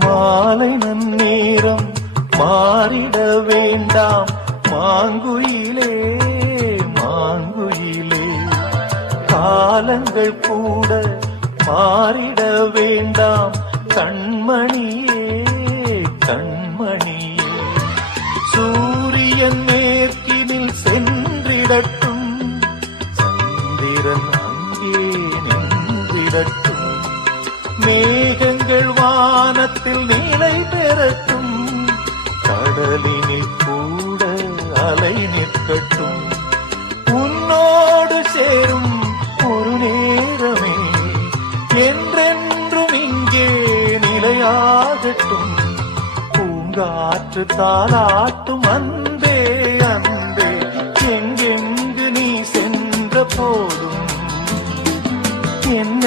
மாலை நன்னேரம் மாறிட வேண்டாம் மாங்குயிலே மாங்குயிலே, காலங்கள் கூட மாறிட வேண்டாம் கண்மணியே கண்மணியே. சூரியன் மேற்கினில் சென்றிடட்டும், சந்திரன் அங்கே நின்றிடட்டும், மேகங்கள் வானத்தில் நிலை பெறட்டும், கடலினில் கூட அலை நிற்கட்டும். உன்னோடு சேரும் ஒரு நேரமே என்றென்றும் இங்கே நிலையாகட்டும். பூங்காற்று தாலாட்டும் அன்பே அன்பே, எங்கெங்கு நீ சென்ற போதும் என்ன